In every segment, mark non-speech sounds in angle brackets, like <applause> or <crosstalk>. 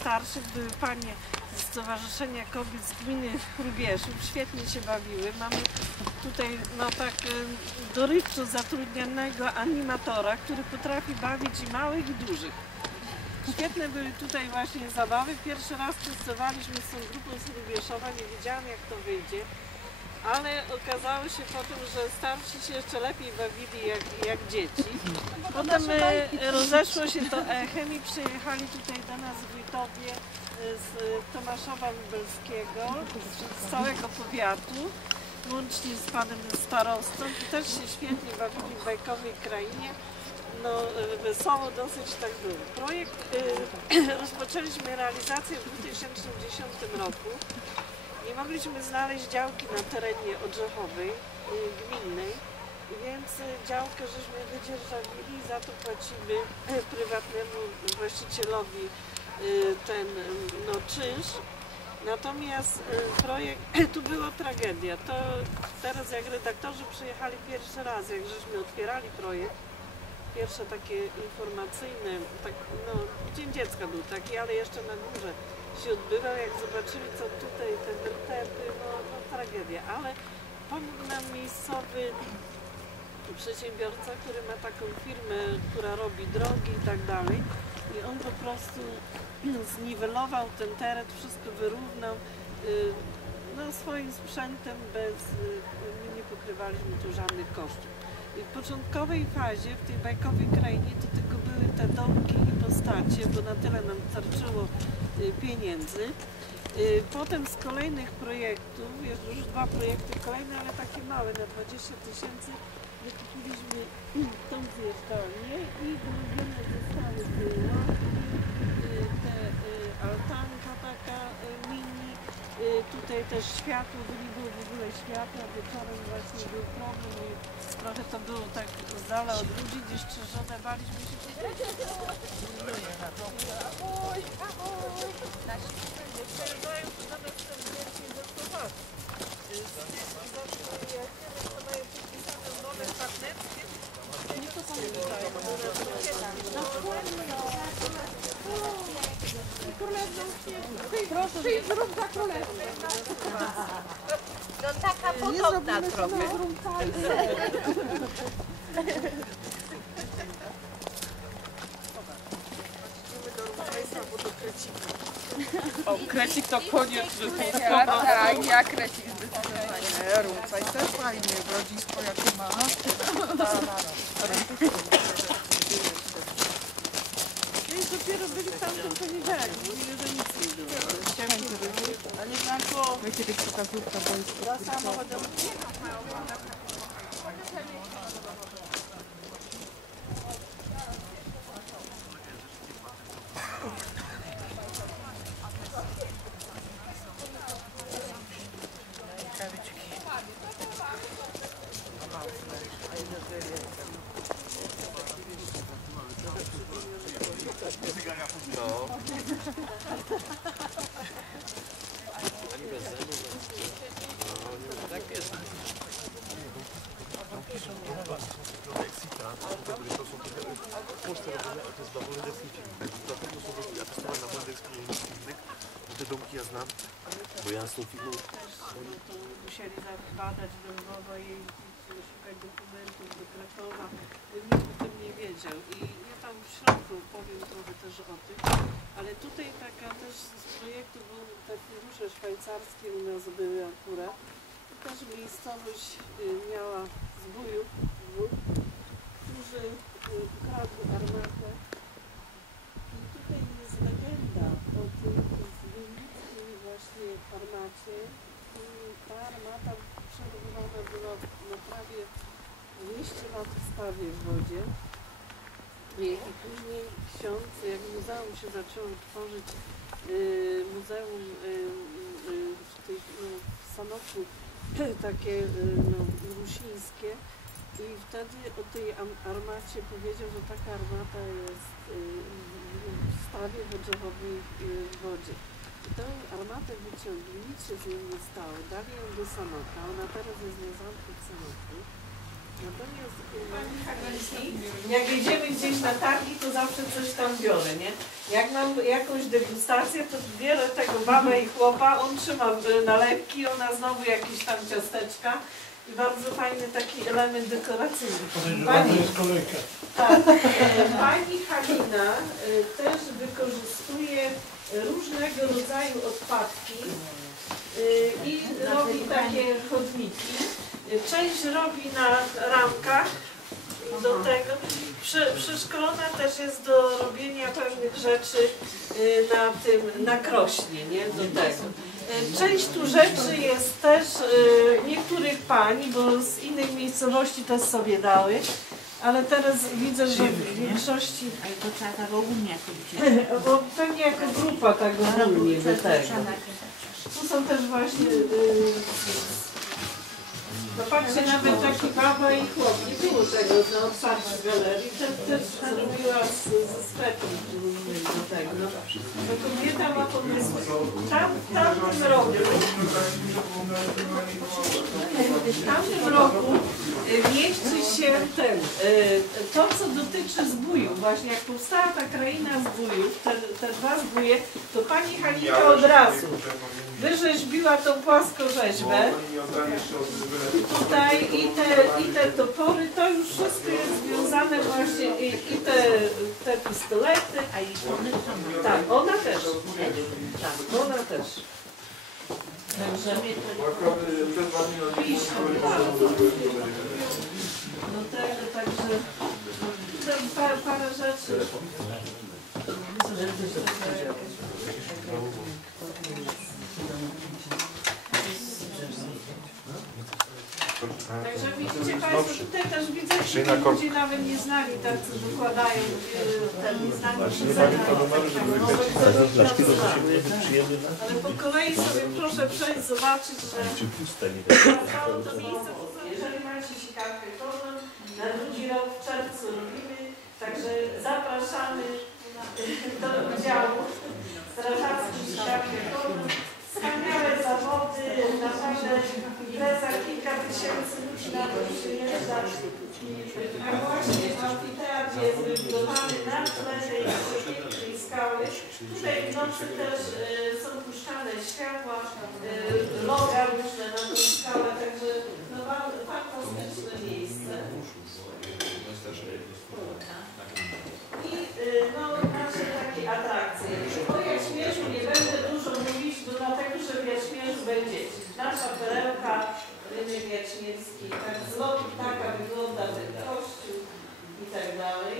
starszych, były panie z Stowarzyszenia Kobiet z Gminy Rubieszów, świetnie się bawiły. Mamy tutaj no tak y, dorywczo zatrudnionego animatora, który potrafi bawić i małych i dużych. Świetne były tutaj właśnie zabawy. Pierwszy raz testowaliśmy z tą grupą z Rubieszowa, nie wiedziałam jak to wyjdzie. Ale okazało się potem, że starsi się jeszcze lepiej bawili jak, jak dzieci. Potem e, rozeszło się to echem i przyjechali tutaj do nas wójtowie e, z Tomaszowa Lubelskiego, z, całego powiatu, łącznie z panem starostą. I też się świetnie bawili w bajkowej krainie. No, e, wesoło dosyć tak było. Projekt e, <clears throat> rozpoczęliśmy realizację w 2010 roku. Nie mogliśmy znaleźć działki na terenie Odrzechowej, y, gminnej, więc y, działkę żeśmy wydzierżawili i za to płacimy y, prywatnemu właścicielowi ten no, czynsz. Natomiast projekt, <clears throat> tu była tragedia. To teraz jak redaktorzy przyjechali pierwszy raz, jak żeśmy otwierali projekt, pierwsze takie informacyjne, tak, no, Dzień Dziecka był taki, ale jeszcze na górze się odbywał, jak zobaczyli co tutaj, te wyrtepy, no, no tragedia, ale pomógł nam miejscowy przedsiębiorca, który ma taką firmę, która robi drogi i tak dalej i on po prostu <clears throat> zniwelował ten teren, wszystko wyrównał y, no, swoim sprzętem bez, y, my nie pokrywaliśmy tu żadnych kosztów. W początkowej fazie, w tej bajkowej krainie, to tylko były te domki i postacie, bo na tyle nam starczyło y, pieniędzy. Y, Potem z kolejnych projektów, jest już dwa projekty kolejne, ale takie małe, na 20 tysięcy, wykupiliśmy <clears throat> tą zjeżdżalnię i zrobione zostały ławki, y, te altanka taka y, mini, y, tutaj też światło, bo nie było w ogóle światła, wieczorem właśnie był problem i trochę to było tak z dala od ludzi, gdzieś strzeżone, baliśmy się. Y, z partnerskie, to bo Przyjdź, zrób za królestwo. No taka podobna trochę. O, krecik to koniec, że Ja, tak, ja krecik zdecydowanie. Nie, Rumcaj też fajnie, rodzisko jakie ma. Oni dopiero byli w tamtym poniedziałek, mówili, że nic nie było. Ale znaczy, Wiecie, kiedyś pokazówka boiska. Te domki ja znam, bo ja z tą firmą to musieli badać Dąbrowa i i szukać dokumentów do Krakowa. Nikt o tym nie wiedział. I ja tam w środku powiem trochę też o tym. Ale tutaj taka też z projektu był takie duże szwajcarskie u nas były akurat. To też miejscowość y, miała zbójów, którzy ukradli armatę. I tutaj jest legenda o tym zbójniczej właśnie armacie. I ta armata przechowywana była na prawie 200 lat w stawie w wodzie. I, i później jak muzeum się zaczęło tworzyć, y, muzeum y, y, w, tej, no, Sanoku <clears throat> takie no, rusińskie i wtedy o tej armacie powiedział, że taka armata jest w stawie wodzowej w wodzie. I tę armatę wyciągli, nic się z nią nie stało, dali ją do Sanoka, ona teraz jest na zamku w Sanoku. Jak jedziemy gdzieś na targi, to zawsze coś tam biorę, nie? Jak mam jakąś degustację, to biorę tego babę i chłopa, on trzyma nalewki, ona znowu jakieś tam ciasteczka. I bardzo fajny taki element dekoracyjny. Pani, tak, e, pani Halina e, też wykorzystuje różnego rodzaju odpadki e, i robi takie chodniki. Część robi na ramkach do tego. Przeszkolona też jest do robienia pewnych rzeczy y, na tym, na krośnie, nie? Do tego. Y, Część tu rzeczy jest też y, niektórych pań, bo z innych miejscowości też sobie dały, ale teraz widzę, że w większości, Ale to trzeba tak ogólnie jakoś <laughs> bo pewnie jako grupa tak ogólnie do tego. Tu są też właśnie. No patrzcie, nawet taki baba i chłop. Nie było tego na otwarciu galerii. Też, też zrobiła z, ze sklepem do tego. No, to kobieta ma pomysły. Tam, w tamtym roku, w tamtym roku y, mieści się ten, y, to co dotyczy zbójów. Właśnie jak powstała ta kraina zbójów, te, te dwa zbóje, to pani Halika od razu wyrzeźbiła tą płaskorzeźbę. Tutaj i te, i te topory, to już wszystko jest związane właśnie i, i te, te pistolety. A i one są. Tak, ona też. Tak, ona też. Także. Do tego, także tam parę, parę rzeczy. Także Państwo, tutaj też widzę, że ludzie nawet nie znali, tak co dokładają e, ten nieznani przezenia. Ale po kolei sobie proszę przejść, zobaczyć, że Zostało to miejsce, jeżeli macie siekawkę kolną, na drugi rok w czerwcu robimy, także zapraszamy do udziału strażackiej siekawkę kolną. Wspaniałe zawody, naprawdę impreza, kilka tysięcy ludzi na to przyjeżdża. A właśnie amfiteatr jest wybudowany na tle tej pięknej skały. Tutaj w nocy też e, są puszczane światła, e, loga różne na tą skałę, także no, fantastyczne miejsce. I y, no, nasze takie atrakcje. O Jaśmierzu nie będę dużo mówić, bo dlatego, że w Jaśmierzu będzie nasza perełka, rynek jaśmierski, tak z lotu taka wygląda ten kościół i tak dalej.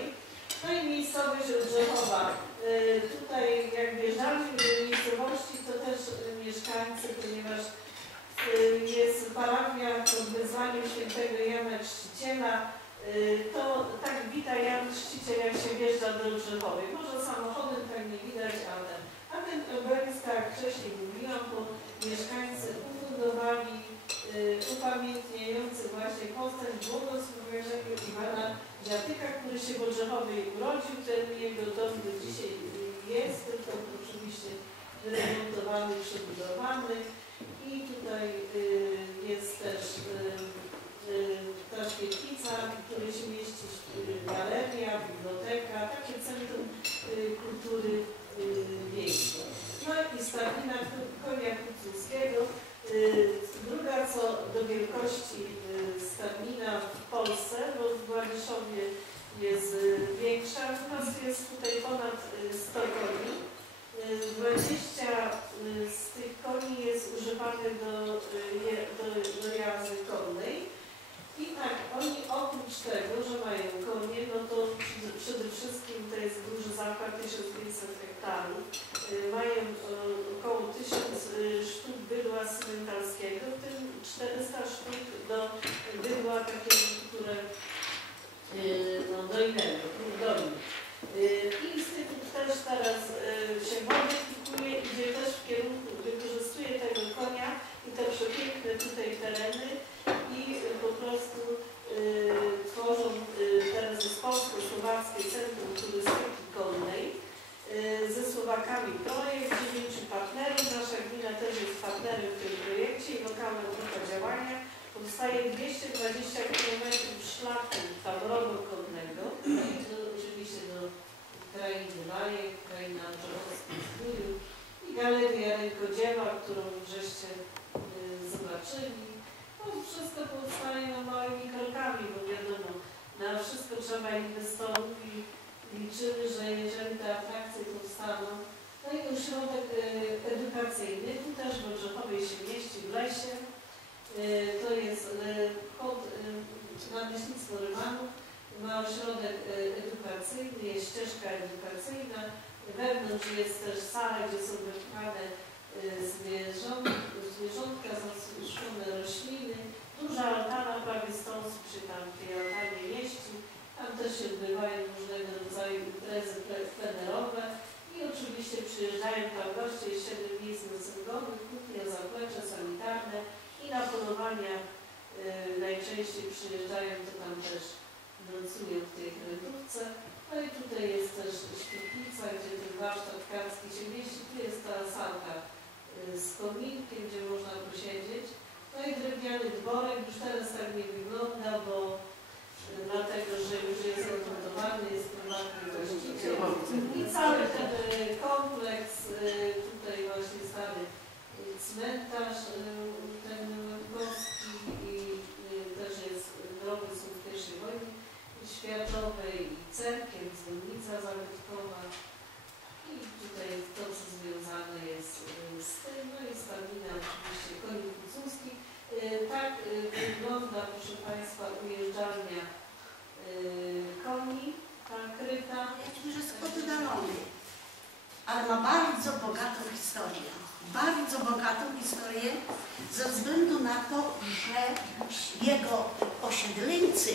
No i miejscowość Drzechowa. Y, Tutaj jak wjeżdżaliśmy do miejscowości, to też y, mieszkańcy, ponieważ y, jest parafia pod wezwaniem świętego Jana Chrzciciela, to tak wita Jan Chrzciciel, jak się wjeżdża do Drzewowej. Może samochodem tak nie widać, ale a ten obelisk, tak jak wcześniej mówiłam, to mieszkańcy ufundowali y, upamiętniający właśnie postać błogosławionego Iwana Dziatyka, który się w Odrzechowej urodził. Ten jego dom do dzisiaj jest, tylko oczywiście wyremontowany, przebudowany. I tutaj y, jest też y, ta świetlica, w której się mieści galeria, biblioteka, takie centrum kultury wiejskiej. No i stadnina konia kucowskiego. Y, Druga co do wielkości y, stadnina w Polsce, bo w Władyszowie jest y, większa, natomiast jest tutaj ponad y, 100 koni. Y, 20 y, z tych koni jest używanych do, do, do jazdy konnej. I tak, oni oprócz tego, że mają konie, no to przede wszystkim to jest duży zakład 1500 hektarów. Y, Mają e, około 1000 y, sztuk bydła symentalskiego, w tym 400 sztuk do bydła takiego, które y, no, dojnego, dojny. Instytut też teraz y, się modyfikuje, idzie też w kierunku, wykorzystuje tego konia i te przepiękne tutaj tereny i po prostu tworzą teraz jest Polsko-Słowackie Centrum Turystyki Konnej ze Słowakami projekt, dziewięciu partnerów, nasza gmina też jest partnerem w tym projekcie i lokalna grupa działania. Powstaje 220 km szlaku taborowo-konnego, to oczywiście do krainy Bajek, kraina Czechowskich Zbójów i galeria rękodzieła, którą żeście y, zobaczyli. No, wszystko powstaje no, małymi krokami, bo wiadomo, na wszystko trzeba inwestorów i liczymy, że jeżeli te atrakcje powstaną, no i ośrodek y, edukacyjny, tu też w Odrzechowej się mieści w lesie, to jest y, pod y, Nadleśnictwo Rymanów, ma ośrodek y, edukacyjny, jest ścieżka edukacyjna, wewnątrz jest też sala, gdzie są wypchane y, zwierząt, zwierzątka, zasuszone rośliny, duża altana, prawie 100 osób się tam w tej altanie mieści, tam też się odbywają różnego rodzaju imprezy ple- plenerowe i oczywiście przyjeżdżają tam goście, jest 7 miejsc noclegowych, kuchnia, zaplecze sanitarne, i na polowania y, najczęściej przyjeżdżają, to tam też nocują w tej krętówce. No i tutaj jest też świetlica, gdzie ten warsztat karski się mieści. Tu jest ta salka y, z kominkiem, gdzie można posiedzieć. No i drewniany dworek już teraz tak nie wygląda, bo y, dlatego, że już jest remontowany, jest prywatny właściciel. I cały ten y, kompleks, y, tutaj właśnie stary y, cmentarz, y, ten morski i y, też jest groby są w pierwszej wojnie światowej i cerkiew, dzwonnica zabytkowa i tutaj to, co związane jest y, z tym, no i stadnina oczywiście koni kucowskich. Y, Tak y, wygląda, proszę Państwa, ujeżdżalnia y, koni, ta kryta. Ja ci że jest oddalony, ale ma bardzo bogatą historię. Bardzo bogatą historię ze względu na to, że jego osiedleńcy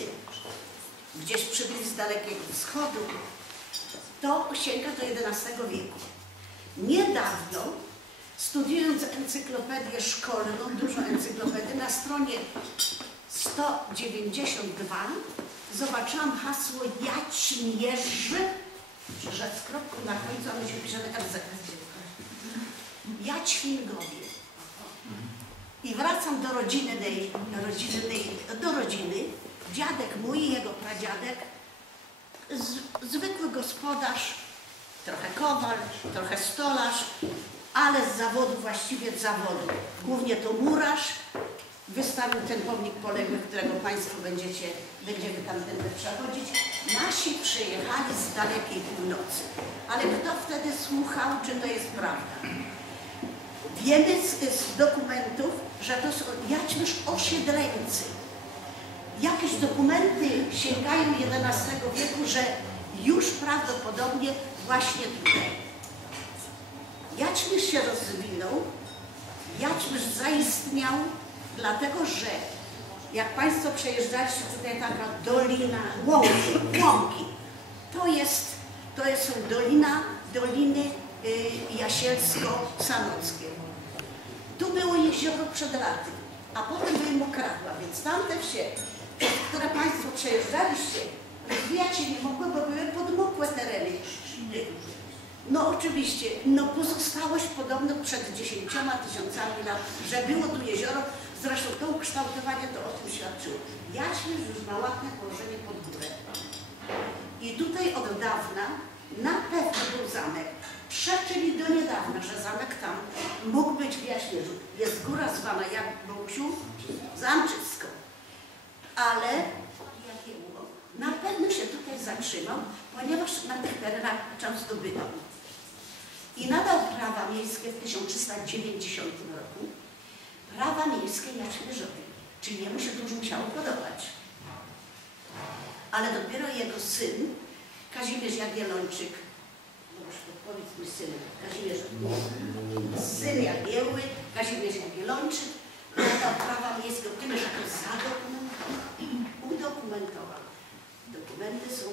gdzieś przybyli z Dalekiego Wschodu, to sięga do XI wieku. Niedawno, studiując encyklopedię szkolną, dużo encyklopedii, na stronie 192 zobaczyłam hasło Jaćmierzy, że z kropką na końcu, ale się pisze na kartce. Jaćwingowie. I wracam do rodzinnej, rodzinnej, do rodziny. Dziadek mój jego pradziadek, z, zwykły gospodarz, trochę kowal, trochę stolarz, ale z zawodu, właściwie z zawodu. Głównie to murarz. Wystawił ten pomnik poległych, którego Państwo będziecie, będziemy tam będę przechodzić. Nasi przyjechali z dalekiej północy. Ale kto wtedy słuchał, czy to jest prawda? Wiemy z, z dokumentów, że to są jaćmierz osiedleńcy. Jakieś dokumenty sięgają XI wieku, że już prawdopodobnie właśnie tutaj. Jaćmierz się rozwinął, jaćmierz zaistniał, dlatego że jak Państwo przejeżdżaliście tutaj taka dolina, łąki, łąki, to jest, to jest dolina, doliny y, jasielsko-sanockie. Tu było jezioro przed laty, a potem były mokradła, więc tamte wsie, które Państwo przejeżdżaliście, rozwijać się nie mogły, bo były podmokłe tereny. No oczywiście, no pozostałość podobno przed dziesięcioma tysiącami lat, że było tu jezioro, zresztą to ukształtowanie to o tym świadczyło. Jaśmierz już ma ładne położenie pod górę. I tutaj od dawna na pewno był zamek. Przeczyli do niedawna, że zamek tam mógł być w Jaśmierzu. Jest góra zwana jak Bogusiu? Zamczysko. Ale Jakieło na pewno się tutaj zatrzymał, ponieważ na tych terenach często bywał. I nadał prawa miejskie w 1390 roku. Prawa miejskie Jaśmierzowi, czyli jemu się dużo musiało podobać. Ale dopiero jego syn, Kazimierz Jagiellończyk, Dobrze, to powiedz mi syn, Kazimierz, syn Jagiełły, Kazimierz Jagiellończyk, nadał prawa miejskie, tym, że to zadokumentował, udokumentował. Dokumenty są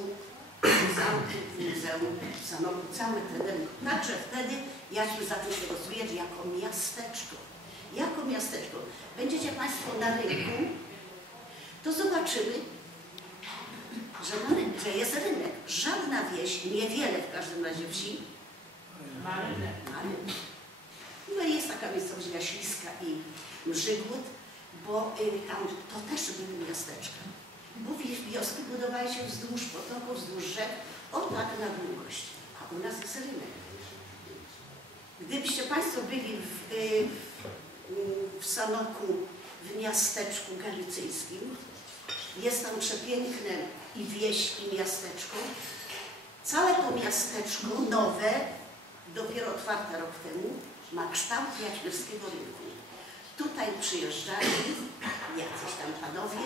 w muzeum, Sanoku, cały ten Także wtedy zaczął się rozwijać jako miasteczko. Jako miasteczko. Będziecie Państwo na rynku, to zobaczyły, że, na rynku, że jest rynek. Żadna wieś, niewiele w każdym razie wsi, ma rynek. No i jest taka miejscowość Jaśliska i Mrzygłód. bo y, tam to też były miasteczka. Mówili, wioski budowały się wzdłuż potoków, wzdłuż rzek, o tak na długość. A u nas jest rynek. Gdybyście Państwo byli w, y, w Sanoku, w miasteczku galicyjskim, jest tam przepiękne i wieś, i miasteczko. Całe to miasteczko nowe, dopiero otwarte rok temu, ma kształt jaśmierskiego rynku. Tutaj przyjeżdżali jacyś tam panowie,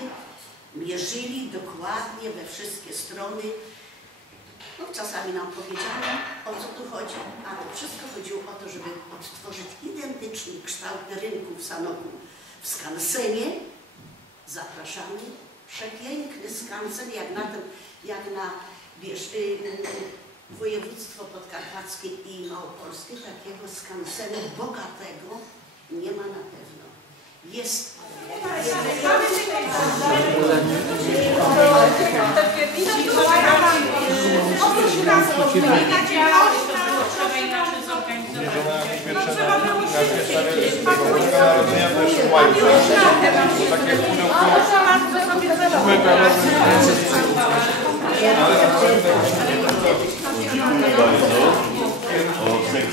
mierzyli dokładnie we wszystkie strony. No, czasami nam powiedziano, o co tu chodzi, ale wszystko chodziło o to, żeby odtworzyć identyczny kształt rynku w Sanoku w Skansenie. Zapraszamy. Przepiękny skansen, jak na, ten, jak na wiesz, y, y, województwo podkarpackie i małopolskie, takiego skansenu bogatego nie ma na pewno. Jest. Narodzenia też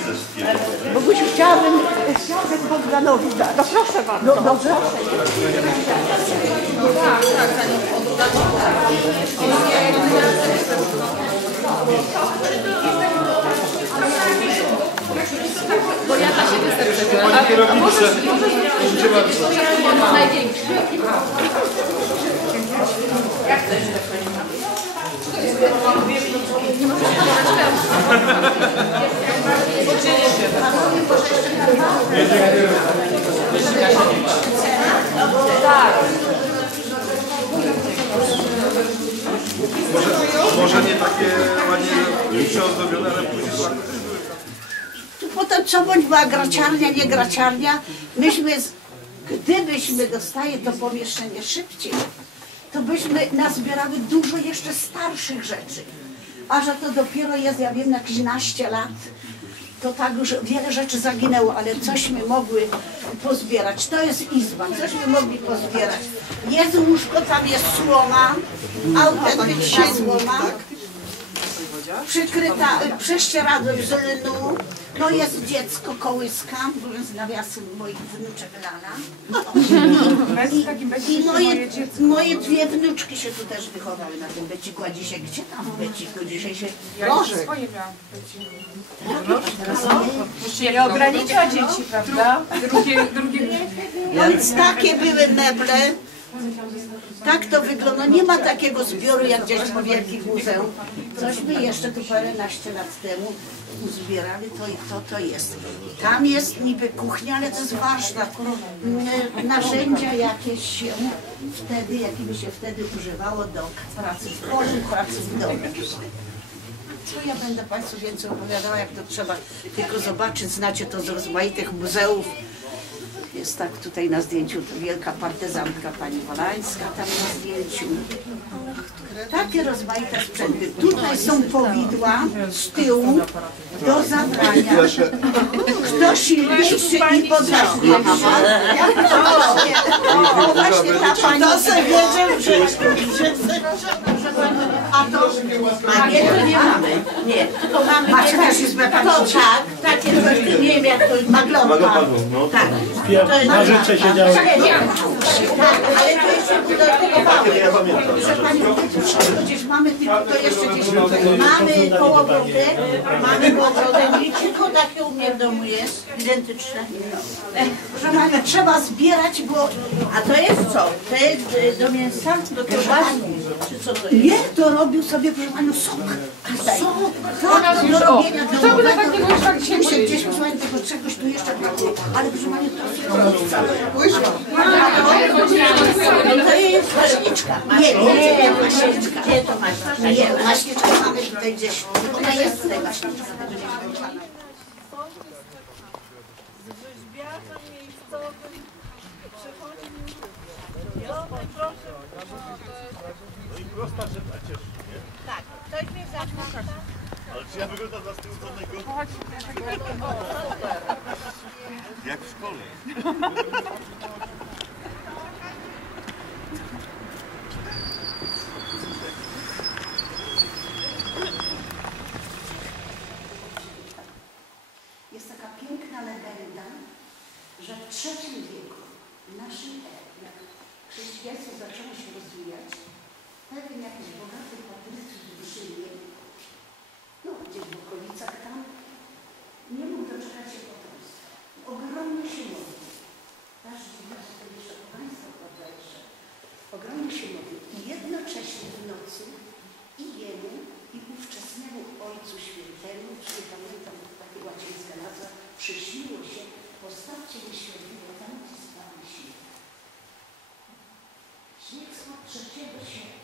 sekcję Bogusiu, chciałabym, chciałabym Bogdanowi dać. No proszę bardzo. No dobrze. Bo ja dla siebie serce Pani kierowniczce, proszę bardzo. największy. Może nie takie ładnie przyozdobione, ale później ładne. Potem co bądź była graciarnia, nie graciarnia, myśmy, z- gdybyśmy dostali to pomieszczenie szybciej, to byśmy nazbierały dużo jeszcze starszych rzeczy. A że to dopiero jest, ja wiem, jakieś naście lat, to tak już wiele rzeczy zaginęło, ale cośmy mogły pozbierać. To jest izba, cośmy mogli pozbierać. Jest łóżko, tam jest słoma, autentyczna słoma przykryta y, prześcieradłem z lnu. No jest dziecko, kołyska, mówiąc nawiasem moich wnuczek Lala. I, I moje, moje dwie wnuczki się tu też wychowały na tym beciku, a dzisiaj gdzie tam w beciku? Dzisiaj się... Boże, Swoje miałam. Nie ogranicza dzieci, prawda? Drugie, drugie więc takie były meble. Tak to wygląda. Nie ma takiego zbioru jak gdzieś po wielkich muzeum. Cośmy jeszcze tu paręnaście lat temu uzbierali, to i to to jest. Tam jest niby kuchnia, ale to jest warsztat. Mm, Narzędzia jakieś wtedy, jakimi się wtedy używało do pracy w polu, pracy w domu. Co ja będę Państwu więcej opowiadała, jak to trzeba tylko zobaczyć, znacie to z rozmaitych muzeów. Jest tak tutaj na zdjęciu wielka partyzantka pani Wolańska tam na zdjęciu. Takie rozmaite sprzęty. Tutaj są powidła z tyłu do zabrania. Kto silniejszy i podrażniejszy. O, właśnie ta pani. To sobie wiedział, że... A to... A nie, to nie mamy. Nie, tylko mamy... Macie też izbę To tak, takie coś, nie wiem jak to jest, maglonka. no. Tak. Na życzę siedziałem. Tak, ale to jeszcze budowywały. Ja pamiętam. Proszę Panią, gdzieś mamy tylko to jeszcze gdzieś mamy kołowrotek, mamy kołowrotek i tylko takie u mnie w domu jest, identyczne. Proszę Panią, trzeba zbierać, bo... A to jest co? To jest y, do mięsa? Do kiełbaski? Czy co to jest? Nie, to robił sobie, proszę Panią, sok. Sok, tak, do robienia Kto by na takiego już tak się gdzieś, proszę Pani, tego czegoś tu jeszcze brakuje, ale proszę Pani, to jest to jest maśniczka. Nie, nie, nie, maśniczka. Gdzie to masz? Nie, maśniczkę mamy tutaj gdzieś. Ona jest tutaj maśniczka. prosta rzecz, a tak cieszy, nie? Tak, ktoś mnie zaczął. Ale czy ja wyglądam na z tyłu co najgorsze? Jak w szkole. Jest taka piękna legenda, że w trzecim wieku naszej ery, jak chrześcijaństwo zaczęło się rozwijać, pewien jakiś bogaty patrycjusz w Rzymie, no gdzieś w okolicach tam, nie mógł doczekać się potomstwa. Ogromnie się modlił. Każdy z nas to jeszcze państwo podajże. Ogromnie się modlił. I jednocześnie w nocy i jemu, i ówczesnemu Ojcu Świętemu, czy pamiętam takie łacińska nazwa, przyśniło się, postawcie mi świętego tam, gdzie spadł śnieg. Śnieg spadł trzeciego sierpnia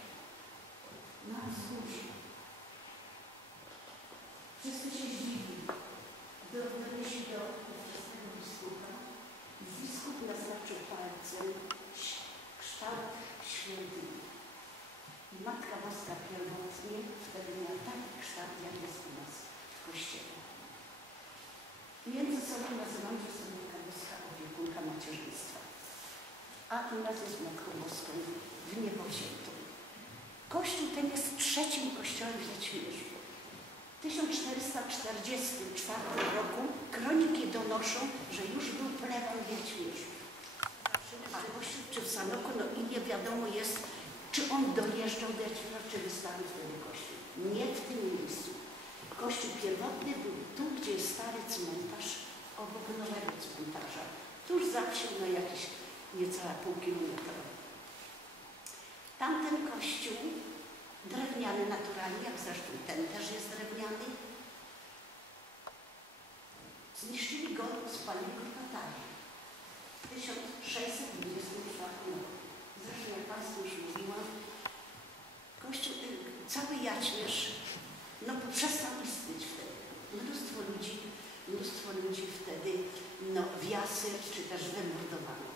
Wszyscy się zdziwili. Dowiedzieli się do ówczesnego biskupa. Biskup naznaczył palcem kształt świątyni. Matka Boska pierwotnie wtedy miała taki kształt, jak jest u nas w kościele. Między sobą nazywam się sobie Boska opiekunka macierzyństwa. A u nas jest Matką Boską w niebowziętą. Kościół ten jest trzecim kościołem w Zaćmierzu. W 1444 roku kroniki donoszą, że już był pleban w kościół czy w Sanoku, no i nie wiadomo jest, czy on dojeżdżał do Wiećmierza, czy wystawił wtedy kościół. Nie w tym miejscu. Kościół pierwotny był tu, gdzie jest stary cmentarz, obok nowego cmentarza. Tuż za wsią na jakieś niecałe pół kilometra. Tamten kościół, drewniany naturalnie, jak zresztą ten też jest drewniany, zniszczyli go, spalili go Tatary w 1624 roku. Zresztą, jak Państwu już mówiłam, kościół, y, cały Jaćmierz, no przestał istnieć wtedy. Mnóstwo ludzi, mnóstwo ludzi wtedy, no wiasy, czy też wymordowano.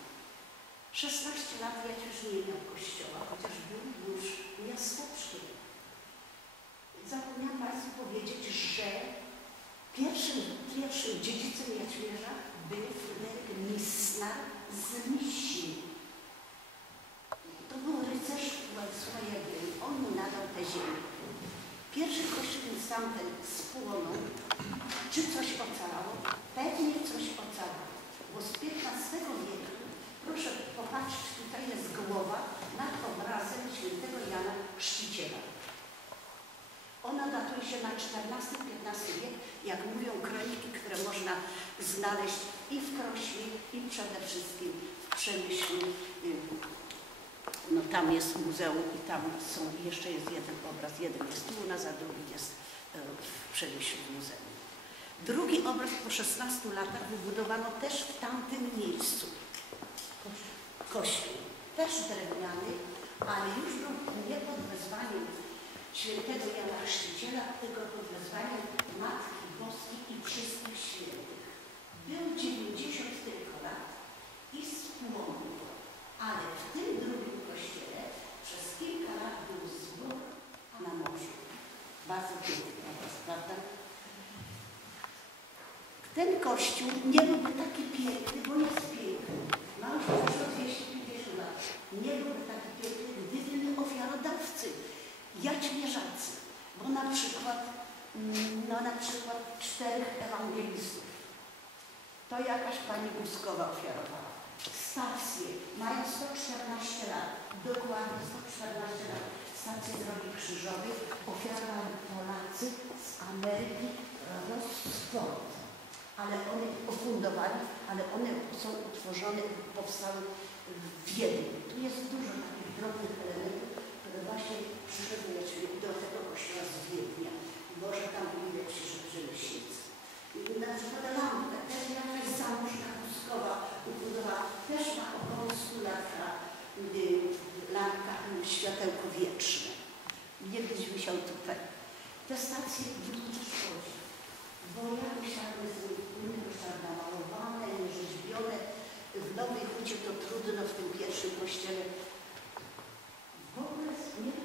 16 lat Jaćmierz nie miał kościoła, chociaż był już miasteczkiem. Zapomniałam Państwu powiedzieć, że pierwszym, pierwszym dziedzicem Jaćmierza był Fryderyk Misnar z Miśni. To był rycerz Władysława. On mu nadał tę ziemię. Pierwszy kościół tamten spłonął. Czy coś ocalało? Pewnie coś ocalało. Bo z XV wieku, proszę popatrzeć, tutaj jest głowa nad obrazem świętego Jana Chrzciciela. Ona datuje się na XIV-XV wiek, jak mówią kroniki, które można znaleźć i w Krośnie, i przede wszystkim w Przemyślu. No tam jest muzeum i tam są, jeszcze jest jeden obraz. Jeden jest tu u nas, a drugi jest y, w Przemyślu w muzeum. Drugi obraz po 16 latach wybudowano też w tamtym miejscu. Kościół. Też drewniany, ale już był nie pod wezwaniem świętego Jana Chrzciciela, tylko pod wezwaniem Matki Boskiej i wszystkich świętych. Był 90 tylko lat i spłonął. Ale w tym drugim kościele przez kilka lat był zbór na morzu. Bardzo piękny obraz, prawda? Ten kościół nie byłby taki piękny, bo jest piękny. Ma już przeszło 250 lat. Nie byłby taki piękny, gdyby nie ofiarodawcy, jaćmierzacy. Bo na przykład, mm, no na przykład czterech ewangelistów. To jakaś pani Guskowa ofiarowała. Stacje mają 114 lat, dokładnie 114 lat. Stacje drogi krzyżowej ofiarowali Polacy z Ameryki Roosevelt ale one ofundowali, ale one są utworzone, powstały w Wiedniu. Tu jest dużo takich drobnych elementów, które właśnie przyszedły do tego kościoła z Wiednia. Boże, tam byli lepsi rzemieślnicy. I Na przykład lampę, też jakaś zamożna Kuskowa ubudowała, też ma około 100 lat y, lampka, światełko wieczne. Niegdyś wisiał tutaj. Te stacje były Wolne usiadły z wnętrza namalowane i rzeźbione. W Nowej Hucie to trudno w tym pierwszym kościele. W ogóle nie